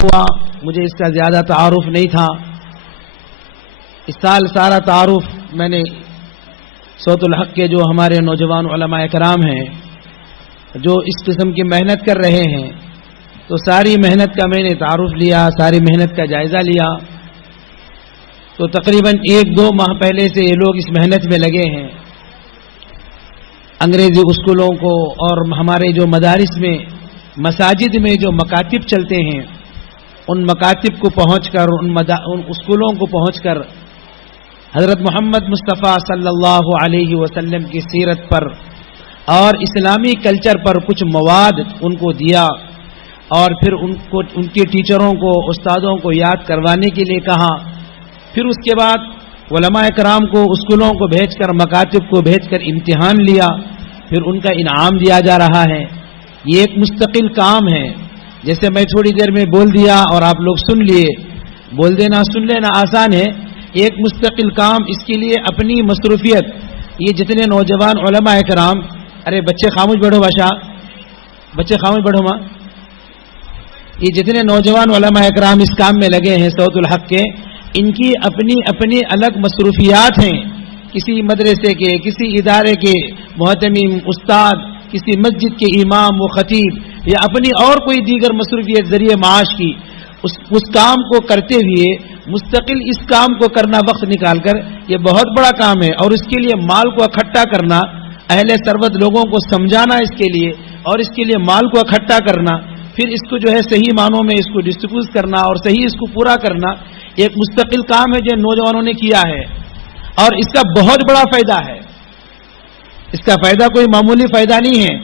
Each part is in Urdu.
ہوا، مجھے اس کا زیادہ تعارف نہیں تھا. اس سال سارا تعارف میں نے صوت الحق کے جو ہمارے نوجوان علماء کرام ہیں جو اس قسم کی محنت کر رہے ہیں، تو ساری محنت کا میں نے تعارف لیا، ساری محنت کا جائزہ لیا. تو تقریباً 1-2 ماہ پہلے سے یہ لوگ اس محنت میں لگے ہیں. انگریزی اسکولوں کو اور ہمارے جو مدارس میں مساجد میں جو مکاتب چلتے ہیں ان مکاتب کو پہنچ کر ان اسکولوں کو پہنچ کر حضرت محمد مصطفیٰ صلی اللہ علیہ وسلم کی سیرت پر اور اسلامی کلچر پر کچھ مواد ان کو دیا، اور پھر ان کے ٹیچروں کو استادوں کو یاد کروانے کے لیے کہا. پھر اس کے بعد علماء کرام کو اسکولوں کو بھیج کر مکاتب کو بھیج کر امتحان لیا، پھر ان کا انعام دیا جا رہا ہے. یہ ایک مستقل کام ہے. جیسے میں تھوڑی دیر میں بول دیا اور آپ لوگ سن لیے، بول دینا سن لینا آسان ہے. ایک مستقل کام، اس کے لیے اپنی مصروفیت. یہ جتنے نوجوان علماء کرام، ارے بچے خاموش بیٹھو باشا، بچے خاموش بیٹھو ماں. یہ جتنے نوجوان علماء کرام اس کام میں لگے ہیں صوت الحق کے، ان کی اپنی اپنی الگ مصروفیات ہیں. کسی مدرسے کے، کسی ادارے کے محتمم استاد، کسی مسجد کے امام و خطیب، یا اپنی اور کوئی دیگر مصروفیت ذریعے معاش کی، اس کام کو کرتے ہوئے مستقل اس کام کو کرنا، وقت نکال کر، یہ بہت بڑا کام ہے. اور اس کے لیے مال کو اکٹھا کرنا، اہل ثروت لوگوں کو سمجھانا اس کے لیے، اور اس کے لیے مال کو اکٹھا کرنا، پھر اس کو جو ہے صحیح معنوں میں اس کو ڈسٹریبیوٹ کرنا اور صحیح اس کو پورا کرنا، ایک مستقل کام ہے جو نوجوانوں نے کیا ہے. اور اس کا بہت بڑا فائدہ ہے. اس کا فائدہ کوئی معمولی فائدہ نہیں ہے.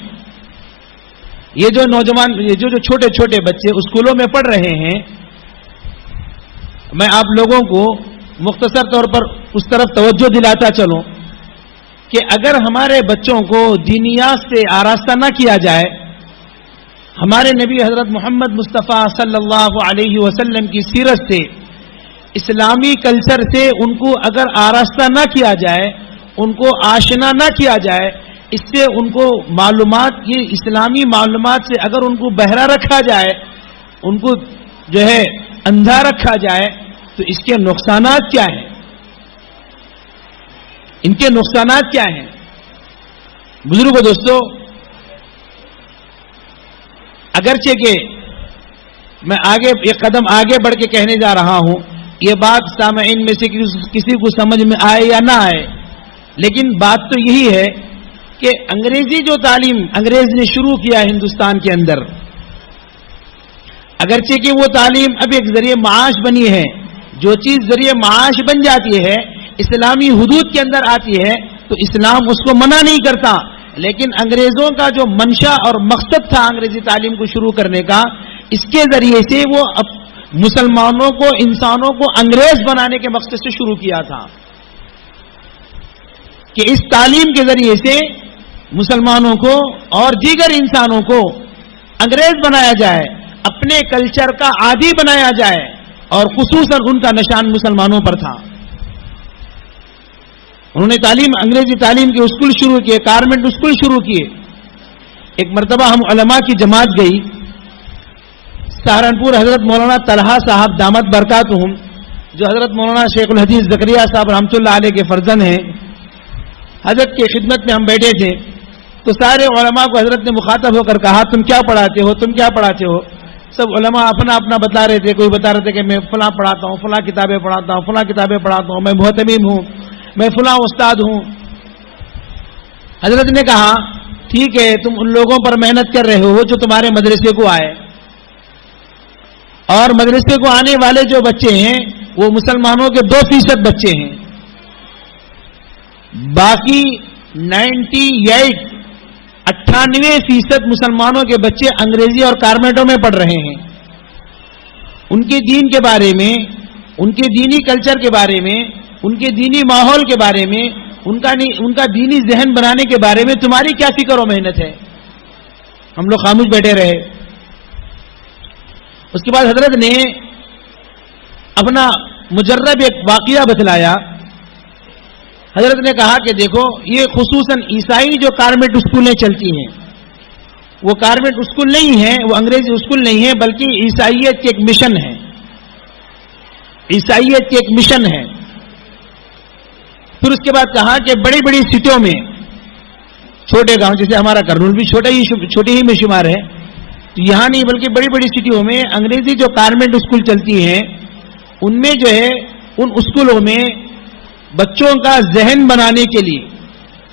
یہ جو نوجوان، یہ جو چھوٹے چھوٹے بچے اسکولوں میں پڑھ رہے ہیں، میں آپ لوگوں کو مختصر طور پر اس طرف توجہ دلاتا چلوں کہ اگر ہمارے بچوں کو دینیات سے آراستہ نہ کیا جائے، ہمارے نبی حضرت محمد مصطفیٰ صلی اللہ علیہ وسلم کی سیرت سے، اسلامی کلچر سے ان کو اگر آراستہ نہ کیا جائے، ان کو آشنا نہ کیا جائے، اس سے ان کو معلومات، یہ اسلامی معلومات سے اگر ان کو بہرا رکھا جائے، ان کو جو ہے اندھا رکھا جائے، تو اس کے نقصانات کیا ہیں؟ ان کے نقصانات کیا ہیں؟ بزرگوں دوستو، اگرچہ کہ میں آگے ایک قدم آگے بڑھ کے کہنے جا رہا ہوں، یہ بات سامعین میں سے کسی کو سمجھ میں آئے یا نہ آئے، لیکن بات تو یہی ہے کہ انگریزی جو تعلیم انگریز نے شروع کیا ہندوستان کے اندر، اگرچہ کہ وہ تعلیم اب ایک ذریعہ معاش بنی ہے، جو چیز ذریعہ معاش بن جاتی ہے، اسلامی حدود کے اندر آتی ہے، تو اسلام اس کو منع نہیں کرتا. لیکن انگریزوں کا جو منشا اور مقصد تھا انگریزی تعلیم کو شروع کرنے کا، اس کے ذریعے سے وہ مسلمانوں کو، انسانوں کو انگریز بنانے کے مقصد سے شروع کیا تھا کہ اس تعلیم کے ذریعے سے مسلمانوں کو اور دیگر انسانوں کو انگریز بنایا جائے، اپنے کلچر کا عادی بنایا جائے، اور خصوصاً ان کا نشان مسلمانوں پر تھا. انہوں نے انگریزی تعلیم کے اسکول شروع کیے، کارمنٹ اسکول شروع کیے. ایک مرتبہ ہم علماء کی جماعت گئی سہارنپور، حضرت مولانا طلحہ صاحب دامت برکاتہم، جو حضرت مولانا شیخ الحدیث زکریا صاحب رحمۃ اللہ علیہ کے فرزند ہیں، حضرت کی خدمت میں ہم بیٹھے تھے. تو سارے علماء کو حضرت نے مخاطب ہو کر کہا، تم کیا پڑھاتے ہو، تم کیا پڑھاتے ہو؟ سب علماء اپنا اپنا بتلا رہے تھے. کوئی بتا رہے تھے کہ میں فلاں پڑھاتا ہوں، فلاں کتابیں پڑھاتا ہوں، فلاں کتابیں پڑھاتا ہوں، میں محتمم ہوں، میں فلاں استاد ہوں. حضرت نے کہا، ٹھیک ہے، تم ان لوگوں پر محنت کر رہے ہو جو تمہارے مدرسے کو آئے، اور مدرسے کو آنے والے جو بچے ہیں وہ مسلمانوں کے 2% بچے ہیں، باقی 98% مسلمانوں کے بچے انگریزی اور کارمنٹوں میں پڑھ رہے ہیں. ان کے دین کے بارے میں، ان کے دینی کلچر کے بارے میں، ان کے دینی ماحول کے بارے میں، ان کا دینی ذہن بنانے کے بارے میں تمہاری کیا فکر و محنت ہے؟ ہم لوگ خاموش بیٹھے رہے. اس کے بعد حضرت نے اپنا مجرب ایک واقعہ بتلایا. حضرت نے کہا کہ دیکھو، یہ خصوصاً عیسائی جو کارمنٹ اسکولیں چلتی ہیں، وہ کارپوریٹ اسکول نہیں ہے، وہ انگریزی اسکول نہیں ہے، بلکہ عیسائیت کی ایک مشن ہے، عیسائیت کی ایک مشن ہے۔ پھر اس کے بعد کہا کہ بڑی بڑی سٹیوں میں، چھوٹے گاؤں جیسے ہمارا کرنول بھی چھوٹی ہی میں شمار ہے، تو یہاں نہیں بلکہ بڑی بڑی سٹیوں میں انگریزی جو کارپوریٹ اسکول چلتی ہیں، ان میں جو ہے ان اسکولوں میں بچوں کا ذہن بنانے کے لیے،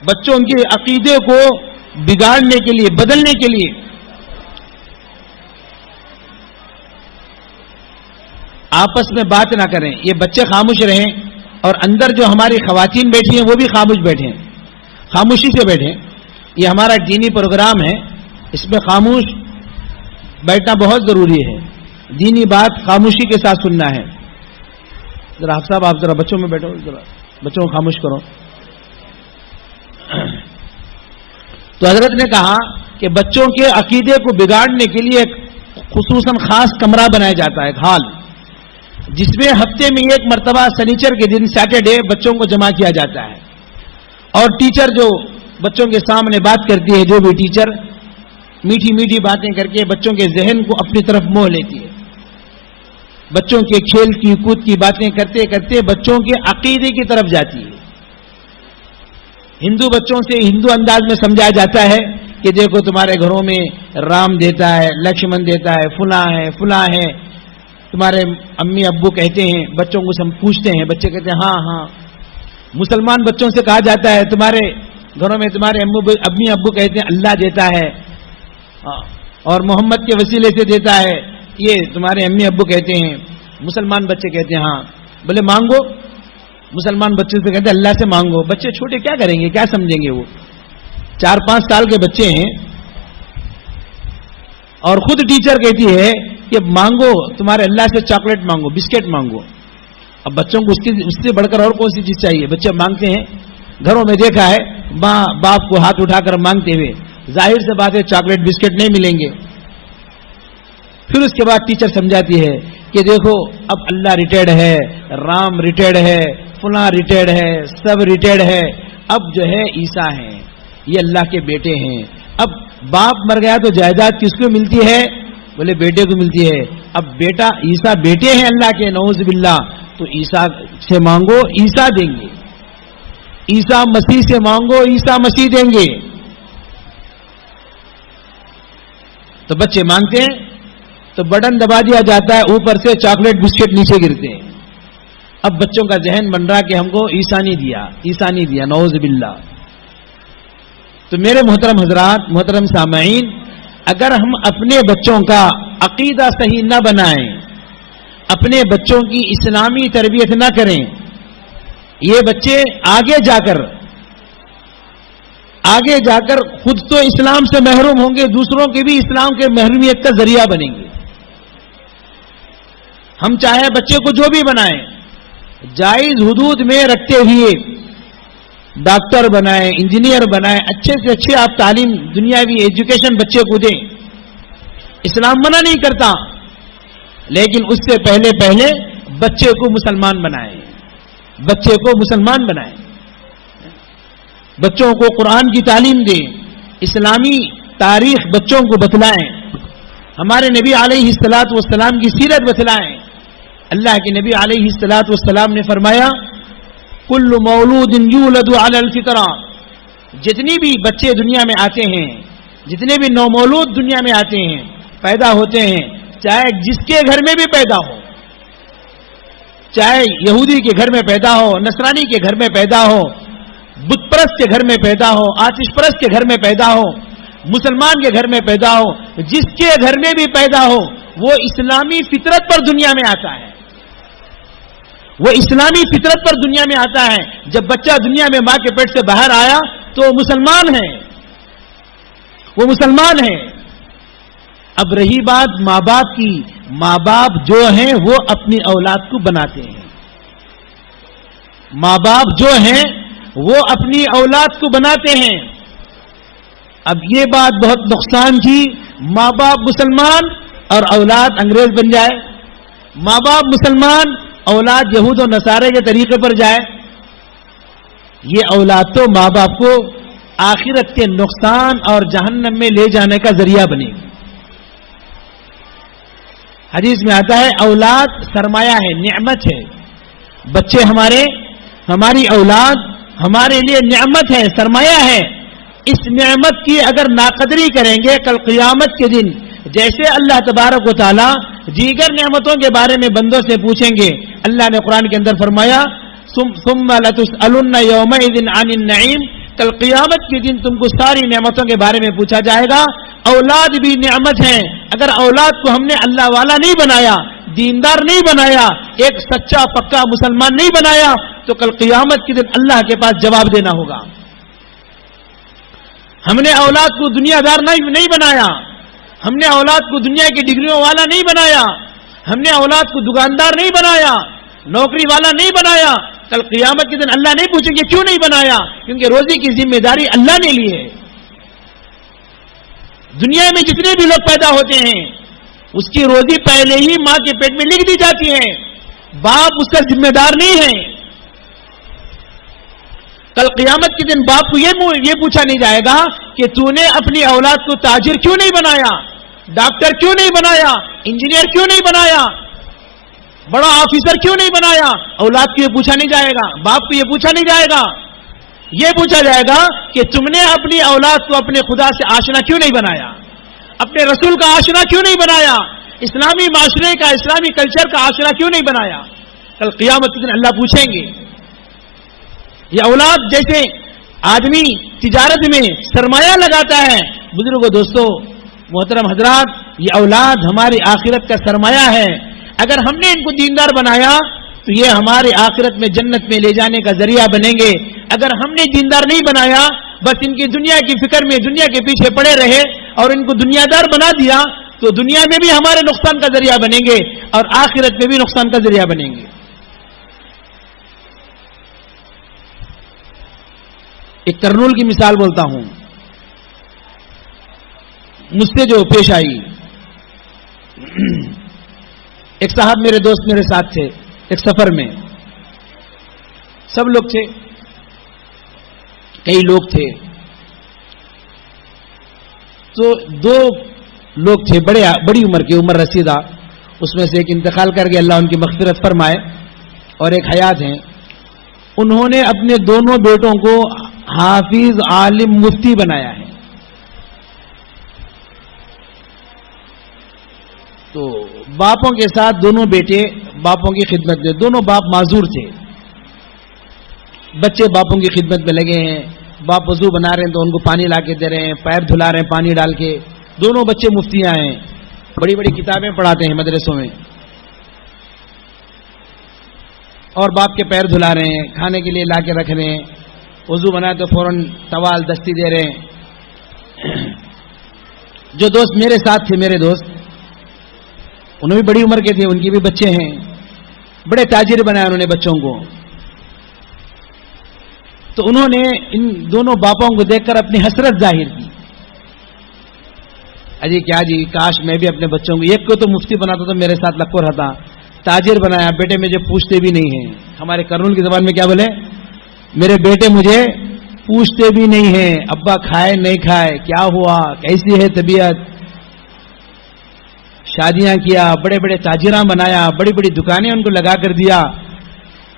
بچوں کے عقیدے کو بگاڑنے کے لیے، بدلنے کے لیے آپس میں بات نہ کریں، یہ بچے خاموش رہیں، اور اندر جو ہماری خواتین بیٹھی ہیں وہ بھی خاموش بیٹھیں، خاموشی سے بیٹھیں۔ یہ ہمارا دینی پروگرام ہے، اس میں خاموش بیٹھنا بہت ضروری ہے، دینی بات خاموشی کے ساتھ سننا ہے۔ ذرا آپ صاحب، آپ ذرا بچوں میں بیٹھو، ذرا بچوں کو خاموش کرو۔ تو حضرت نے کہا کہ بچوں کے عقیدے کو بگاڑنے کے لیے ایک خصوصاً خاص کمرہ بنایا جاتا ہے، ایک ہال، جس میں ہفتے میں ایک مرتبہ سنیچر کے دن سیٹرڈے بچوں کو جمع کیا جاتا ہے، اور ٹیچر جو بچوں کے سامنے بات کرتی ہے، جو بھی ٹیچر میٹھی میٹھی باتیں کر کے بچوں کے ذہن کو اپنی طرف موہ لیتی ہے، بچوں کے کھیل کی کود کی باتیں کرتے کرتے بچوں کے عقیدے کی طرف جاتی ہے۔ ہندو بچوں سے ہندو انداز میں سمجھایا جاتا ہے کہ دیکھو تمہارے گھروں میں رام دیتا ہے، لکشمن دیتا ہے، فلاں ہے، تمہارے امی ابو کہتے ہیں، بچوں کو پوچھتے ہیں، بچے کہتے ہیں ہاں ہاں۔ مسلمان بچوں سے کہا جاتا ہے تمہارے گھروں میں تمہارے امی ابو کہتے ہیں اللہ دیتا ہے، اور محمد کے وسیلے سے دیتا ہے، یہ تمہارے امی ابو کہتے ہیں۔ مسلمان بچے کہتے ہیں ہاں، بولے مانگو، مسلمان بچے سے کہتے ہیں اللہ سے مانگو۔ بچے چھوٹے کیا کریں گے، کیا سمجھیں گے، وہ 4-5 سال کے بچے ہیں، اور خود ٹیچر کہتی ہے کہ مانگو، تمہارے اللہ سے چاکلیٹ مانگو، بسکٹ مانگو۔ اب بچوں کو اس سے بڑھ کر اور کون سی چیز چاہیے؟ بچے مانگتے ہیں، گھروں میں دیکھا ہے ماں باپ کو ہاتھ اٹھا کر مانگتے ہوئے، ظاہر سے بات ہے چاکلیٹ بسکٹ نہیں ملیں گے۔ پھر اس کے بعد ٹیچر سمجھاتی ہے کہ دیکھو اب اللہ ریٹائرڈ ہے، رام ریٹائرڈ ہے، فلاں ریٹائرڈ ہے، سب ریٹائرڈ ہے، اب جو ہے عیسیٰ ہیں، یہ اللہ کے بیٹے ہیں۔ اب باپ مر گیا تو جائیداد کس کو ملتی ہے؟ بولے بیٹے کو ملتی ہے۔ اب بیٹا عیسیٰ بیٹے ہیں اللہ کے، نعوذ باللہ، تو عیسیٰ سے مانگو، عیسیٰ دیں گے۔ عیسیٰ مسیح سے مانگو، عیسیٰ مسیح دیں گے۔ تو بچے مانگتے ہیں تو بٹن دبا دیا جاتا ہے، اوپر سے چاکلیٹ بسکٹ نیچے گرتے ہیں۔ اب بچوں کا ذہن بن رہا کہ ہم کو عیسیٰ نہیں دیا، عیسیٰ نہیں دیا، نعوذ باللہ۔ تو میرے محترم حضرات، محترم سامعین، اگر ہم اپنے بچوں کا عقیدہ صحیح نہ بنائیں، اپنے بچوں کی اسلامی تربیت نہ کریں، یہ بچے آگے جا کر خود تو اسلام سے محروم ہوں گے، دوسروں کے بھی اسلام کے محرومیت کا ذریعہ بنیں گے۔ ہم چاہے بچے کو جو بھی بنائیں، جائز حدود میں رکھتے ہوئے ڈاکٹر بنائیں، انجینئر بنائیں، اچھے سے اچھے آپ تعلیم، دنیاوی ایجوکیشن بچے کو دیں، اسلام منع نہیں کرتا، لیکن اس سے پہلے بچے کو مسلمان بنائیں، بچے کو مسلمان بنائیں، بچوں کو قرآن کی تعلیم دیں، اسلامی تاریخ بچوں کو بتلائیں، ہمارے نبی علیہ الصلوۃ والسلام کی سیرت بتلائیں۔ اللہ کے نبی علیہ الصلوۃ والسلام نے فرمایا کل مولود یولد علی الفطرہ، جتنی بھی بچے دنیا میں آتے ہیں، جتنے بھی نومولود دنیا میں آتے ہیں، پیدا ہوتے ہیں، چاہے جس کے گھر میں بھی پیدا ہو، چاہے یہودی کے گھر میں پیدا ہو، نصرانی کے گھر میں پیدا ہو، بت پرست کے گھر میں پیدا ہو، آتش پرست کے گھر میں پیدا ہو، مسلمان کے گھر میں پیدا ہو، جس کے گھر میں بھی پیدا ہو، وہ اسلامی فطرت پر دنیا میں آتا ہے، وہ اسلامی فطرت پر دنیا میں آتا ہے۔ جب بچہ دنیا میں ماں کے پیٹ سے باہر آیا تو وہ مسلمان ہے، وہ مسلمان ہے۔ اب رہی بات ماں باپ کی، ماں باپ جو ہیں وہ اپنی اولاد کو بناتے ہیں، ماں باپ جو ہیں وہ اپنی اولاد کو بناتے ہیں۔ اب یہ بات بہت نقصان کی، ماں باپ مسلمان اور اولاد انگریز بن جائے، ماں باپ مسلمان اولاد یہود و نصارے کے طریقے پر جائے، یہ اولاد تو ماں باپ کو آخرت کے نقصان اور جہنم میں لے جانے کا ذریعہ بنے گی. حدیث میں آتا ہے اولاد سرمایہ ہے، نعمت ہے. بچے ہماری اولاد ہمارے لیے نعمت ہے، سرمایہ ہے. اس نعمت کی اگر ناقدری کریں گے کل قیامت کے دن، جیسے اللہ تبارک و تعالی دیگر نعمتوں کے بارے میں بندوں سے پوچھیں گے. اللہ نے قرآن کے اندر فرمایا ثم لتسألن یومئذ عن النعیم، کل قیامت کے دن تم کو ساری نعمتوں کے بارے میں پوچھا جائے گا. اولاد بھی نعمت ہے. اگر اولاد کو ہم نے اللہ والا نہیں بنایا، دیندار نہیں بنایا، ایک سچا پکا مسلمان نہیں بنایا، تو کل قیامت کے دن اللہ کے پاس جواب دینا ہوگا. ہم نے اولاد کو دنیا دار نہیں بنایا، ہم نے اولاد کو دنیا کی ڈگریوں والا نہیں بنایا، ہم نے اولاد کو دکاندار نہیں بنایا، نوکری والا نہیں بنایا. کل قیامت کے دن اللہ نہیں پوچھیں گے کیوں نہیں بنایا، کیونکہ روزی کی ذمہ داری اللہ نے لی ہے. دنیا میں جتنے بھی لوگ پیدا ہوتے ہیں اس کی روزی پہلے ہی ماں کے پیٹ میں لکھ دی جاتی ہے. باپ اس کا ذمہ دار نہیں ہے. کل قیامت کے دن باپ کو یہ پوچھا نہیں جائے گا کہ تو نے اپنی اولاد کو تاجر کیوں نہیں بنایا، ڈاکٹر کیوں نہیں بنایا، انجینئر کیوں نہیں بنایا، بڑا آفیسر کیوں نہیں بنایا. اولاد کو یہ پوچھا نہیں جائے گا، باپ کو یہ پوچھا نہیں جائے گا. یہ پوچھا جائے گا کہ تم نے اپنی اولاد کو اپنے خدا سے آشنا کیوں نہیں بنایا، اپنے رسول کا آشنا کیوں نہیں بنایا، اسلامی معاشرے کا، اسلامی کلچر کا آشنا کیوں نہیں بنایا. کل قیامت کے دن اللہ پوچھیں گے. یہ اولاد جیسے آدمی تجارت میں سرمایہ لگاتا ہے، بزرگوں دوستو محترم حضرات، یہ اولاد ہماری آخرت کا سرمایہ ہے. اگر ہم نے ان کو دیندار بنایا تو یہ ہمارے آخرت میں جنت میں لے جانے کا ذریعہ بنیں گے. اگر ہم نے دیندار نہیں بنایا، بس ان کی دنیا کی فکر میں دنیا کے پیچھے پڑے رہے اور ان کو دنیا دار بنا دیا، تو دنیا میں بھی ہمارے نقصان کا ذریعہ بنیں گے اور آخرت میں بھی نقصان کا ذریعہ بنیں گے. ایک کرنول کی مثال بولتا ہوں. مجھ سے جو پیش آئی، ایک صاحب میرے دوست میرے ساتھ تھے ایک سفر میں. سب لوگ تھے، کئی لوگ تھے. تو دو لوگ تھے بڑی عمر کے، عمر رسیدہ. اس میں سے ایک انتقال کر گئے، اللہ ان کی مغفرت فرمائے، اور ایک حیات ہیں. انہوں نے اپنے دونوں بیٹوں کو حافظ، عالم، مفتی بنایا ہے. تو باپوں کے ساتھ دونوں بیٹے باپوں کی خدمت میں، دونوں باپ معذور تھے. بچے باپوں کی خدمت میں لگے ہیں. باپ وضو بنا رہے ہیں تو ان کو پانی لا کے دے رہے ہیں، پیر دھلا رہے ہیں پانی ڈال کے. دونوں بچے مفتیاں ہیں، بڑی بڑی کتابیں پڑھاتے ہیں مدرسوں میں، اور باپ کے پیر دھلا رہے ہیں، کھانے کے لیے لا کے رکھ رہے ہیں. وضو بنائے تو فوراً ٹوال دستی دے رہے ہیں. جو دوست میرے ساتھ تھے، میرے دوست، انہوں بھی بڑی عمر کے تھے، ان کی بھی بچے ہیں، بڑے تاجر بنایا انہوں نے بچوں کو. تو انہوں نے ان دونوں باپوں کو دیکھ کر اپنی حسرت ظاہر کی. اجی کیا جی، کاش میں بھی اپنے بچوں کو، ایک کو تو مفتی بناتا تو میرے ساتھ لکو رہتا، تاجر بنایا، بیٹے مجھے پوچھتے بھی نہیں ہیں. ہمارے کرنول کی زبان میں کیا بولے، میرے بیٹے مجھے پوچھتے بھی نہیں ہیں، ابا کھائے نہیں کھائے، کیا ہوا، کیسی ہے طبیعت. شادیاں کیا، بڑے بڑے تاجراں بنایا، بڑی بڑی دکانیں ان کو لگا کر دیا،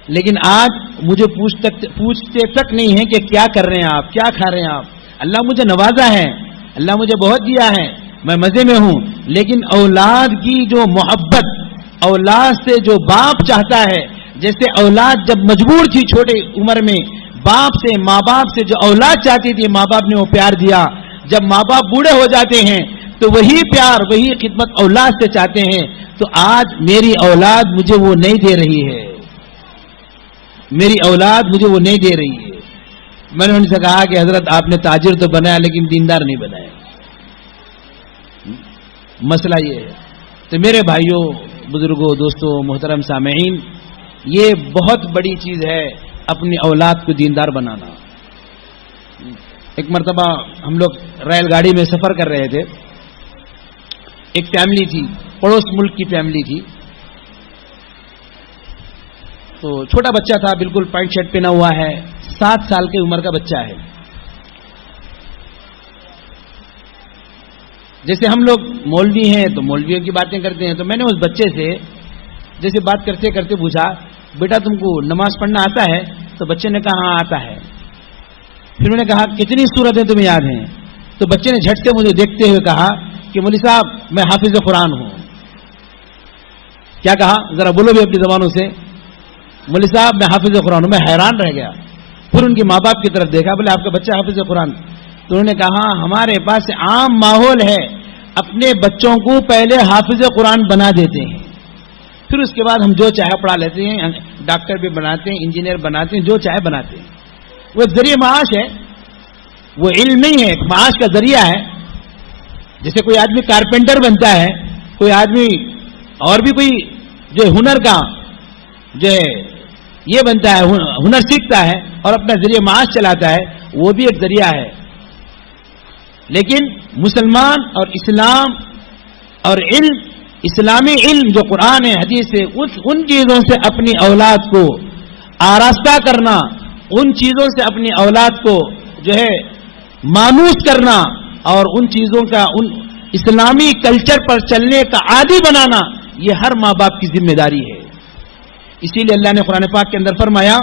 لیکن آج مجھے پوچھتے تک نہیں ہیں کہ کیا کر رہے ہیں آپ، کیا کھا رہے ہیں آپ. اللہ مجھے نوازا ہے، اللہ مجھے بہت دیا ہے، میں مزے میں ہوں. لیکن اولاد کی جو محبت، اولاد سے جو باپ چاہتا ہے، جیسے اولاد جب مجبور تھی چھوٹے عمر میں باپ سے، ماں باپ سے جو اولاد چاہتی تھی، ماں باپ نے وہ پیار دیا. جب ماں باپ بوڑھے ہو جاتے ہیں تو وہی پیار، وہی خدمت اولاد سے چاہتے ہیں. تو آج میری اولاد مجھے وہ نہیں دے رہی ہے، میری اولاد مجھے وہ نہیں دے رہی ہے. میں نے ان سے کہا کہ حضرت آپ نے تاجر تو بنایا لیکن دیندار نہیں بنایا. مسئلہ یہ ہے. تو میرے بھائیوں، بزرگوں، دوستوں، محترم سامعین، یہ بہت بڑی چیز ہے اپنی اولاد کو دیندار بنانا. ایک مرتبہ ہم لوگ ریل گاڑی میں سفر کر رہے تھے. ایک فیملی تھی، پڑوس ملک کی فیملی تھی. تو چھوٹا بچہ تھا، بالکل پینٹ شرٹ پہنا ہوا ہے، 7 سال کی عمر کا بچہ ہے. جیسے ہم لوگ مولوی ہیں تو مولویوں کی باتیں کرتے ہیں. تو میں نے اس بچے سے جیسے بات کرتے کرتے پوچھا, بیٹا تم کو نماز پڑھنا آتا ہے؟ تو بچے نے کہا ہاں آتا ہے. پھر میں نے کہا کتنی سورتیں تمہیں یاد ہیں؟ تو بچے نے جھٹ سے مجھے دیکھتے ہوئے کہا کہ مولوی صاحب میں حافظ قرآن ہوں. کیا کہا ذرا بولو بھی اپنی زبانوں سے, مولوی صاحب میں حافظ قرآن ہوں. میں حیران رہ گیا. پھر ان کے ماں باپ کی طرف دیکھا, بولے آپ کا بچہ حافظ قرآن؟ تو انہوں نے کہا ہمارے پاس عام ماحول ہے, اپنے بچوں کو پہلے حافظ قرآن بنا دیتے ہیں, پھر اس کے بعد ہم جو چاہے پڑھا لیتے ہیں, ڈاکٹر بھی بناتے ہیں, انجینئر بناتے ہیں, جو چاہے بناتے ہیں. وہ ایک ذریعہ معاش ہے, وہ علم نہیں ہے, ایک معاش کا ذریعہ ہے. جیسے کوئی آدمی کارپینٹر بنتا ہے, کوئی آدمی اور بھی کوئی جو ہنر کا جو ہے یہ بنتا ہے, ہنر سیکھتا ہے اور اپنا ذریعہ معاش چلاتا ہے, وہ بھی ایک ذریعہ ہے. لیکن مسلمان اور اسلام اور علم, اسلامی علم جو قرآن ہے, حدیث ہے, ان چیزوں سے اپنی اولاد کو آراستہ کرنا, ان چیزوں سے اپنی اولاد کو جو ہے مانوس کرنا اور ان چیزوں کا ان اسلامی کلچر پر چلنے کا عادی بنانا, یہ ہر ماں باپ کی ذمہ داری ہے. اسی لیے اللہ نے قرآن پاک کے اندر فرمایا